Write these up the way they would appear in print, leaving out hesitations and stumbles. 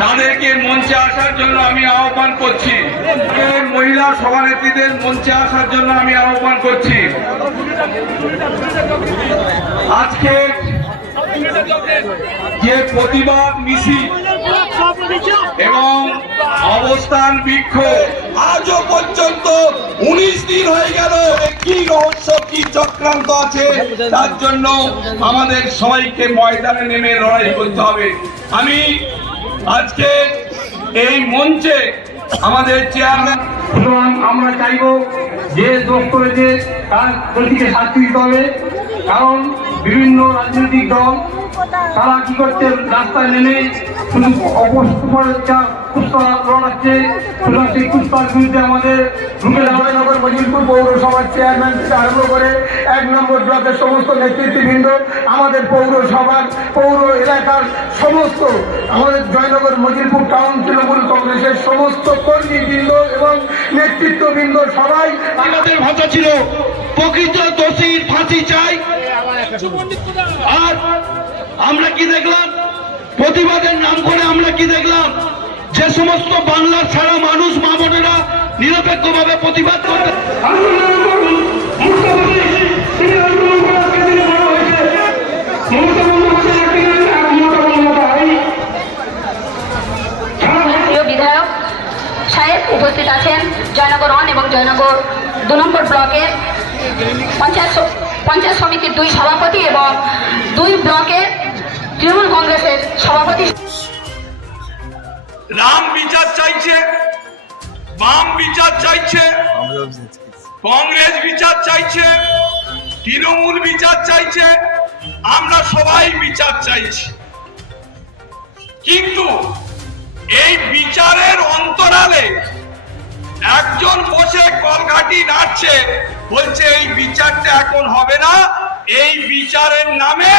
তাদেরকে মঞ্চে আসার জন্য আমি আহ্বান করছি। মহিলা সভানেত্রীদের মঞ্চে আসার জন্য আমি আহ্বান করছি। আজকে যে প্রতিবাদ মিছিল এবং অবস্থান বিক্ষোভ আজও পর্যন্ত 19 দিন হয়ে গেল, কি রহস্য কি চক্রান্ত আছে তার জন্য আমাদের সবাইকে ময়দানে নেমে লড়াই করতে হবে। আমি আজকে এই মঞ্চে আমাদের চেয়ারম্যান, আমরা চাইব যে দোষ করেছে তার প্রতিকে শাস্তি দিতে হবে। কারণ বিভিন্ন রাজনৈতিক দল তারা কি করছে, রাস্তায় নেমে শুধু লড়াচ্ছে, সেই কুস্তার বিরুদ্ধে আমাদের নগর মজিলপুর পৌরসভার চেয়ারম্যান থেকে আরম্ভ করে 1 নম্বর ব্লকের সমস্ত নেতৃত্ববৃন্দ, আমাদের পৌরসভার পৌর এলাকার সমস্ত, আমাদের জয়নগর মজিলপুর টাউন তৃণমূল কংগ্রেসের সমস্ত কর্মীবৃন্দ এবং নেতৃত্ববৃন্দ সবাই আমাদের ভাষা ছিল প্রকৃত দোষীর ফাঁসি চাই। আর আমরা কি দেখলাম, প্রতিবাদের নাম করে আমরা কি দেখলাম, যে সমস্ত বাংলার সারা মানুষ মা বোনেরা নিরপেক্ষভাবে প্রতিবাদ করতে বিধায়ক সাহেব উপস্থিত আছেন। জয়নগর 1 এবং জয়নগর 2 নম্বর ব্লকের পঞ্চায়েত সমিতির 2 সভাপতি এবং 2 ব্লকের তৃণমূল কংগ্রেসের সভাপতি। রাম বিচার চাইছে, বাম বিচার চাইছে, কংগ্রেস বিচার চাইছে, তৃণমূল বিচার চাইছে, আমরা সবাই বিচার চাইছি। কিন্তু এই বিচারের অন্তরালে একজন বসে কলঘাটি নাড়ছে, বলছে এই বিচারটা এখন হবে না, এই বিচারের নামে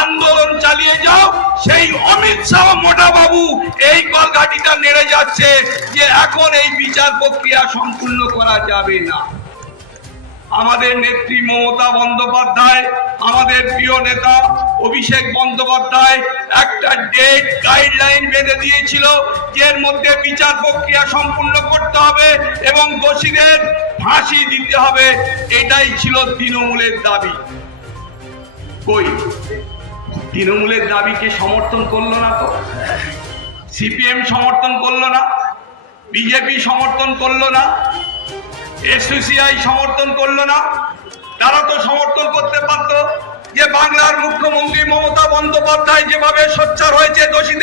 আন্দোলন চালিয়ে যাও। সেই অমিত শাহ মোটা বাবু এই কলঘাটিটা নেড়ে যাচ্ছে যে এখন এই বিচার প্রক্রিয়া সম্পূর্ণ করা যাবে না। আমাদের নেত্রী মমতা বন্দ্যোপাধ্যায়, আমাদের প্রিয় নেতা অভিষেক বন্দ্যোপাধ্যায় একটা ডেট গাইডলাইন বেঁধে দিয়েছিল, এর মধ্যে বিচার প্রক্রিয়া সম্পূর্ণ করতে হবে এবং দোষীদের ফাঁসি দিতে হবে। এটাই ছিল তৃণমূলের দাবি। কই, তৃণমূলের দাবিকে সমর্থন করলো না তো, সিপিএম সমর্থন করলো না, বিজেপি সমর্থন করলো না, এসইউসিআই সমর্থন করলো না। তারা তো সমর্থন করতে পারতো যে বাংলার মুখ্যমন্ত্রী মমতা বন্দ্যোপাধ্যায় যেভাবে সোচ্চার হয়েছে দোষীদের